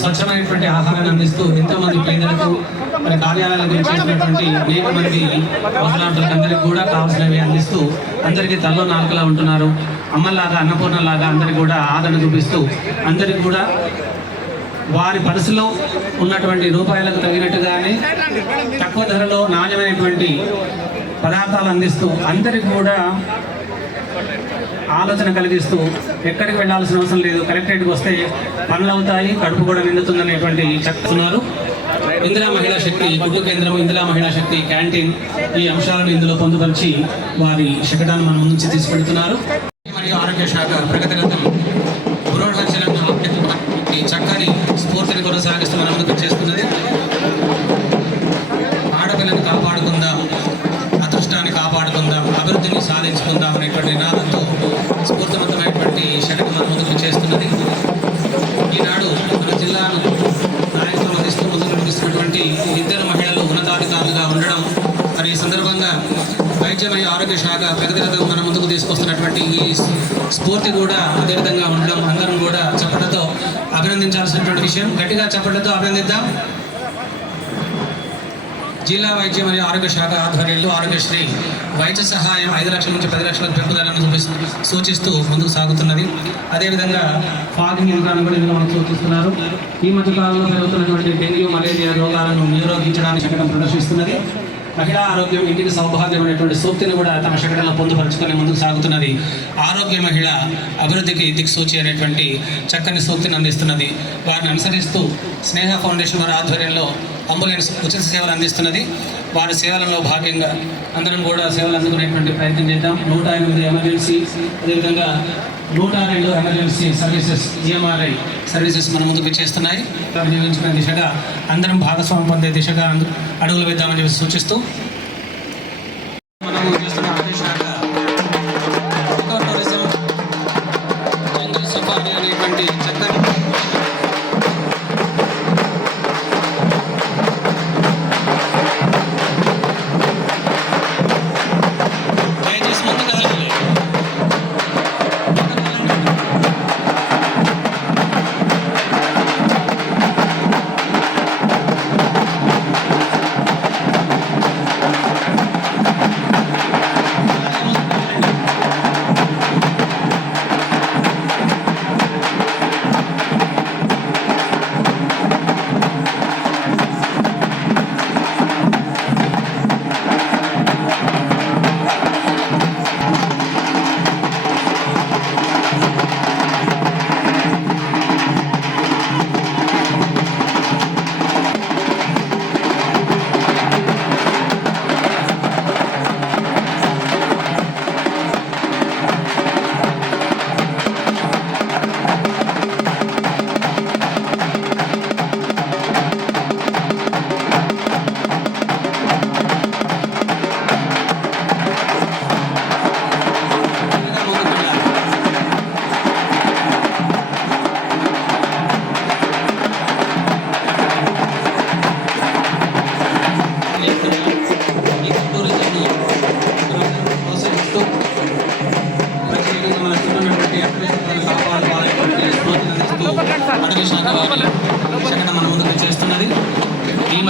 స్వచ్ఛమైనటువంటి ఆహారాన్ని అందిస్తూ ఎంతోమంది పేదలకు మరి కార్యాలయాలకు చేసినటువంటి అనేక మంది అవసరాలకు కూడా కావాల్సినవి అందిస్తూ అందరికీ తల్లో నాలుకలా ఉంటున్నారు. అమ్మలాగా అన్నపూర్ణలాగా అందరికీ కూడా ఆదరణ చూపిస్తూ అందరికీ కూడా వారి పరిస్థితిలో ఉన్నటువంటి రూపాయలకు తగినట్టుగానే తక్కువ ధరలో నాణ్యమైనటువంటి పదార్థాలు అందిస్తూ అందరికీ కూడా ఆలోచన కలిగిస్తూ ఎక్కడికి వెళ్ళాల్సిన అవసరం లేదు, కలెక్టరేట్కి వస్తే పనులు అవుతాయి, కడుపు కూడా నిండుతుందనేటువంటి చెప్తున్నారు. ఇందిరా మహిళా శక్తి కుట్టు కేంద్రం, ఇందిరా మహిళా శక్తి క్యాంటీన్ ఈ అంశాలను ఇందులో పొందుపరిచి వారి శకటాన్ని మన ముందు నుంచి తీసుకెళ్తున్నారు. మరియు ఆరోగ్య శాఖ ప్రగతిరథం పురోగతిశీలంగా చక్కని స్ఫూర్తిని కొనసాగిస్తూ మన ముందుకు చేస్తున్నది. ఆడపిల్లని కాపాడుకుందాం, అదృష్టాన్ని కాపాడుకుందాం, అభివృద్ధిని సాధించుకుందాం అనేటువంటి నినాదంతో స్ఫూర్తివంతమైనటువంటి శకటం మన ముందుకు చేస్తున్నది. ఈనాడు మన జిల్లాను నాయకులు అందిస్తూ ముందుకు నడిపిస్తున్నటువంటి ఇద్దరు మహిళలు ఉన్నతాధికారులుగా ఉండడం, మరి ఈ సందర్భంగా వైద్య మరియు ఆరోగ్య శాఖ ప్రగతిరథం మన ముందుకు తీసుకొస్తున్నటువంటి ఈ స్ఫూర్తి కూడా అదేవిధంగా ఉండడం అందరం కూడా చప్పట్లతో అభినందించాల్సినటువంటి విషయం. గట్టిగా చప్పట్లతో అభినందిద్దాం. జిల్లా వైద్య మరియు ఆరోగ్య శాఖ ఆధ్వర్యంలో ఆరోగ్యశ్రీ వైద్య సహాయం 5 లక్షల నుంచి 10 లక్షల పెంపుదలను సూచిస్తూ ముందుకు సాగుతున్నది. అదేవిధంగా ఫాగింగ్ యంత్రాన్ని కూడా ఇందులో మనకు సూచిస్తున్నారు. ఈ మధ్యకాలంలో పెరుగుతున్నటువంటి డెంగ్యూ, మలేరియా రోగాలను నిరోధించడానికి శకటం ప్రదర్శిస్తున్నది. మహిళా ఆరోగ్యం ఇంటికి సౌభాగ్యం అనేటువంటి సూక్తిని కూడా తమ శకటంలో పొందుపరుచుకొని ముందుకు సాగుతున్నది. ఆరోగ్య మహిళ అభివృద్ధికి దిక్సూచి అనేటువంటి చక్కని సూక్తిని అందిస్తున్నది. వారిని అనుసరిస్తూ స్నేహ ఫౌండేషన్ వారి ఆధ్వర్యంలో అంబులెన్స్ ఉచిత సేవలు అందిస్తున్నది. వారి సేవలలో భాగంగా అందరం కూడా సేవలు అందుకునేటువంటి ప్రయత్నం చేద్దాం. 108 ఎమర్జెన్సీ, అదేవిధంగా 102 ఎమర్జెన్సీ సర్వీసెస్ EMRI సర్వీసెస్ మన ముందుకు చేస్తున్నాయి. వినియోగించుకునే దిశగా అందరం భాగస్వామ్యం పొందే దిశగా అడుగులు వేద్దామని చెప్పి సూచిస్తూ మనము చేస్తున్న ఆదేశాక టూరిజం, జంగల్ సఫారీ అనేటువంటి చక్కని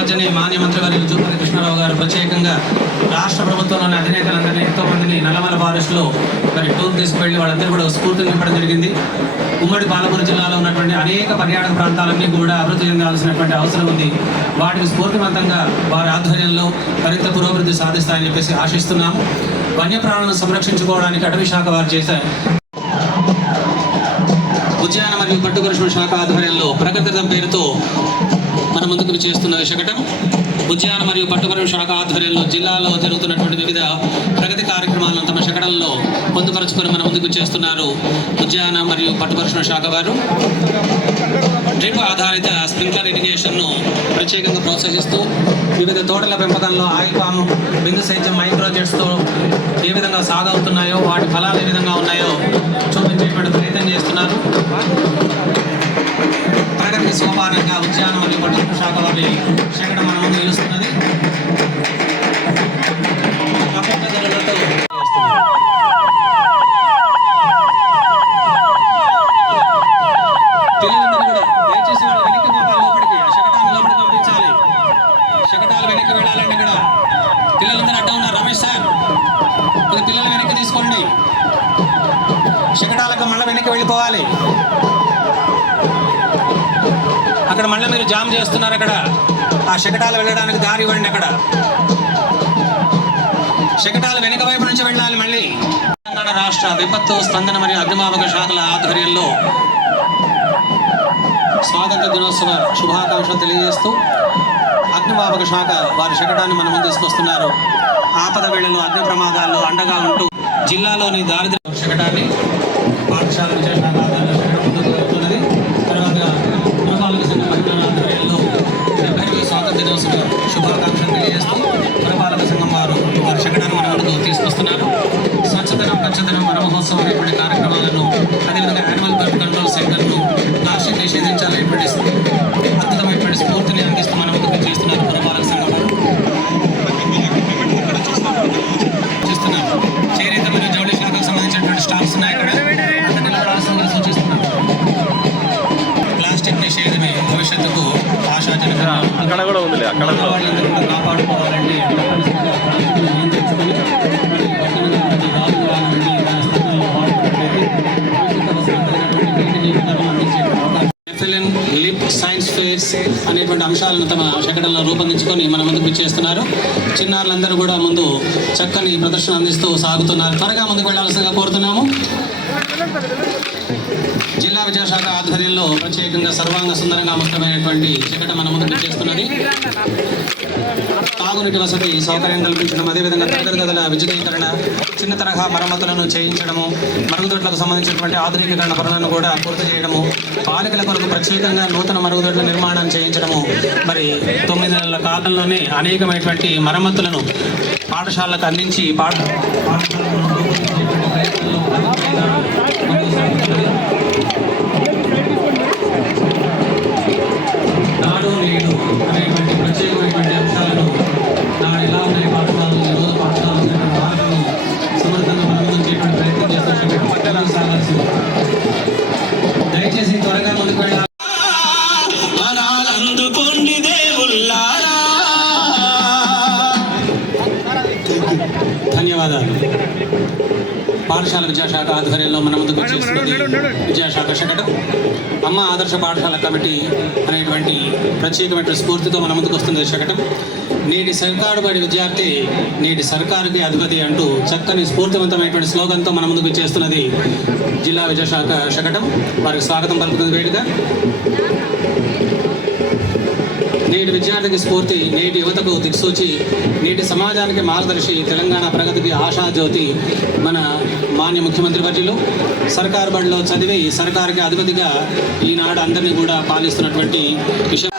మధ్యనే మాన్య మంత్రివర్యులు జూపల్లి కృష్ణారావు గారు ప్రత్యేకంగా రాష్ట్ర ప్రభుత్వంలోని అధినేతలందరినీ ఎంతోమందిని నల్లమల ఫారెస్ట్లో మరి టూర్ తీసుకువెళ్ళి వాళ్ళందరూ కూడా స్ఫూర్తిని నింపడం జరిగింది. ఉమ్మడి పాలమూరు జిల్లాలో ఉన్నటువంటి అనేక పర్యాటక ప్రాంతాలన్నీ కూడా అభివృద్ధి చెందాల్సినటువంటి అవసరం ఉంది. వాటికి స్ఫూర్తివంతంగా వారి ఆధ్వర్యంలో మరింత పురోభివృద్ధి సాధిస్తాయని చెప్పేసి ఆశిస్తున్నాము. వన్యప్రాణులను సంరక్షించుకోవడానికి అటవీ శాఖ వారు చేశారు. ఉద్యాన మరియు పట్టుపరిశ్రమ శాఖ ఆధ్వర్యంలో ప్రగతి రథం పేరుతో మన ముందుకు చేస్తున్న శకటం. ఉద్యాన మరియు పట్టుపరిశ్రమ శాఖ ఆధ్వర్యంలో జిల్లాలో జరుగుతున్నటువంటి వివిధ ప్రగతి కార్యక్రమాలను తమ శకటంలో పొందుపరుచుకొని మన ముందుకు చేస్తున్నారు ఉద్యాన మరియు పట్టుపరిశ్రమ శాఖ వారు. డ్రిప్ ఆధారిత స్ప్రింక్లర్ ఇరిగేషన్ను ప్రత్యేకంగా ప్రోత్సహిస్తూ వివిధ తోటల పెంపకంలో ఆయిల్ పామ్, బిందు సేద్యం, మైక్రోజెట్స్తో ఏ విధంగా సాగవుతున్నాయో, వాటి ఫలాలు ఏ విధంగా ఉన్నాయో చూపించేటువంటి ప్రయత్నం చేస్తున్నారు. ప్రగతి సోపానంగా ఉద్యాన మరియు పట్టుపరిశ్రమ శాఖ వారి శకటం మన ముందు నిలుస్తున్నది. శకటాలు వెనక్కి వెళ్ళాలండి. ఇక్కడ పిల్లలందరూ అడ్డం ఉన్నారు. రమేష్ సార్, ఇది పిల్లలు వెనక్కి తీసుకోండి. శకటాలకు మళ్ళీ వెనక్కి వెళ్ళిపోవాలి. అక్కడ మళ్ళీ మీరు జామ్ చేస్తున్నారు. అక్కడ ఆ శకటాలు వెళ్ళడానికి దారి ఇవ్వండి. అక్కడ శకటాలు వెనుక వైపు నుంచి వెళ్ళాలి. మళ్ళీ తెలంగాణ రాష్ట్ర విపత్తు స్పందన మరియు అగ్నిమాపక శాఖల ఆధ్వర్యంలో స్వాతంత్ర దినోత్సవ శుభాకాంక్షలు తెలియజేస్తూ అగ్నిమాపక శాఖ వారి శకటాన్ని మన ముందు తీసుకొస్తున్నారు. ఆపద వేళలో అగ్ని ప్రమాదాల్లో అండగా ఉంటూ జిల్లాలోని దారిద్ర్య శకటాన్ని పాఠశాల విద్యాశాఖ ముందుకు వెళ్తున్నది. తర్వాత పురపాలక సంఘ మహిళల ఆధ్వర్యంలో 70వ స్వాతంత్ర దినోత్సవ శుభాకాంక్షలు తెలియజేస్తూ పురపాలక సంఘం వారు వారి శకటాన్ని మన ముందుకు తీసుకొస్తున్నారు. స్వచ్ఛతనం పచ్చదనం వన మహోత్సవం అనేటువంటి కార్యక్రమాలను, అదేవిధంగా యానిమల్ బర్త్ కంట్రోల్ సెంటర్ను ప్లాస్టిక్ నిషేధించాలనేటువంటి అద్భుతమైనటువంటి స్ఫూర్తిని అందిస్తూ మన ముందుకు చేస్తున్నారు పురపాలక సంఘం వారు. చేస్తున్నారు చేనేత మరియు జౌళి శాఖకు సంబంధించినటువంటి స్టాఫ్స్ ఉన్నాయి. అక్కడ నిలబడాల్సిందిగా సూచిస్తున్నారు. ప్లాస్టిక్ నిషేధమే భవిష్యత్తుకు ఆశాజనకంగా అక్కడ కూడా ఉంది. అక్కడ వాళ్ళందరూ కూడా కాపాడుకోవాలండి. FLN లిప్ సైన్స్ ఫేర్స్ అనేటువంటి అంశాలను తమ శకటంలో రూపొందించుకొని మన ముందుకు చేస్తున్నారు. చిన్నారులందరూ కూడా ముందు చక్కని ప్రదర్శన అందిస్తూ సాగుతున్నారు. త్వరగా ముందుకు వెళ్లాల్సిందిగా కోరుతున్నాము. జిల్లా విద్యాశాఖ ఆధ్వర్యంలో ప్రత్యేకంగా సర్వాంగ సుందరంగా ముఖ్యమైనటువంటి శకటం మన ముందుకు చేస్తున్నది. తాగునీటి వసతి సౌకర్యం కల్పించడం, అదేవిధంగా తరగతి గదుల విద్యుదీకరణ, చిన్న తరహా మరమ్మతులను చేయించడము, మరుగుదొడ్లకు సంబంధించినటువంటి ఆధునికీకరణ పనులను కూడా పూర్తి చేయడము, బాలికల కొరకు ప్రత్యేకంగా నూతన మరుగుదొడ్ల నిర్మాణం చేయించడము, మరి 9 నెలల కాలంలోనే అనేకమైనటువంటి మరమ్మతులను పాఠశాలకు అందించి నాడు నేడు అనేటువంటి ప్రత్యేకమైనటువంటి అంశాలను నాడు ఎలా ఉన్నాయి పాఠశాలను, ఈరోజు పాఠశాలను భాషను సమర్థంగా మనముంచేటువంటి ప్రయత్నం చేస్తూ సాగాల్సింది. దయచేసి త్వరగా ముందుకు వెళ్ళాలి. ధన్యవాదాలు. పాఠశాల విద్యాశాఖ ఆధ్వర్యంలో మన ముందుకు వచ్చేస్తున్నది విద్యాశాఖ శకటం. అమ్మ ఆదర్శ పాఠశాల కమిటీ అనేటువంటి ప్రత్యేకమైన స్ఫూర్తితో మన ముందుకు వస్తుంది శకటం. నేటి సర్కారు బడి విద్యార్థి నేటి సర్కారుకి అధిపతి అంటూ చక్కని స్ఫూర్తివంతమైనటువంటి స్లోగన్తో మన ముందుకు చేస్తున్నది జిల్లా విద్యాశాఖ శకటం. వారికి స్వాగతం పలుకుతుంది వేడుక. నేటి విద్యార్థికి స్ఫూర్తి, నేటి యువతకు దిక్సూచి, నేటి సమాజానికి మార్గదర్శి, తెలంగాణ ప్రగతికి ఆశాజ్యోతి మన మాన్య ముఖ్యమంత్రి వర్యులు. సర్కారు బడిలో చదివి సర్కారుకి అధిపతిగా ఈనాడు అందరినీ కూడా పాలిస్తున్నటువంటి విషయం.